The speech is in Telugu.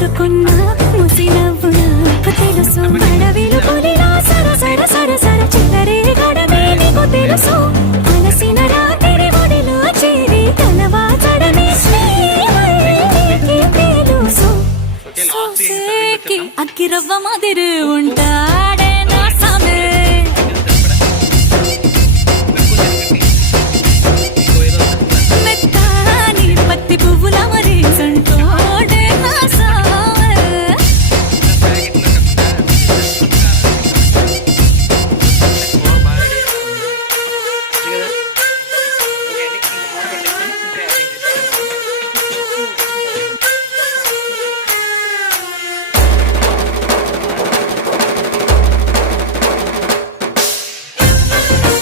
కోరుకున్న ముసి నవ్వు నాకు తెలుసు అడవిలు పులిలా సర సర సర సర చిల్లరే గడమే నీకు తెలుసు అలసిన రాత్రి ఒడిలో చేరి కలవాచడమే శ్రీవల్లికి తెలుసు సోసేకి అక్కిరవ్వ మాదిరి ఉంటా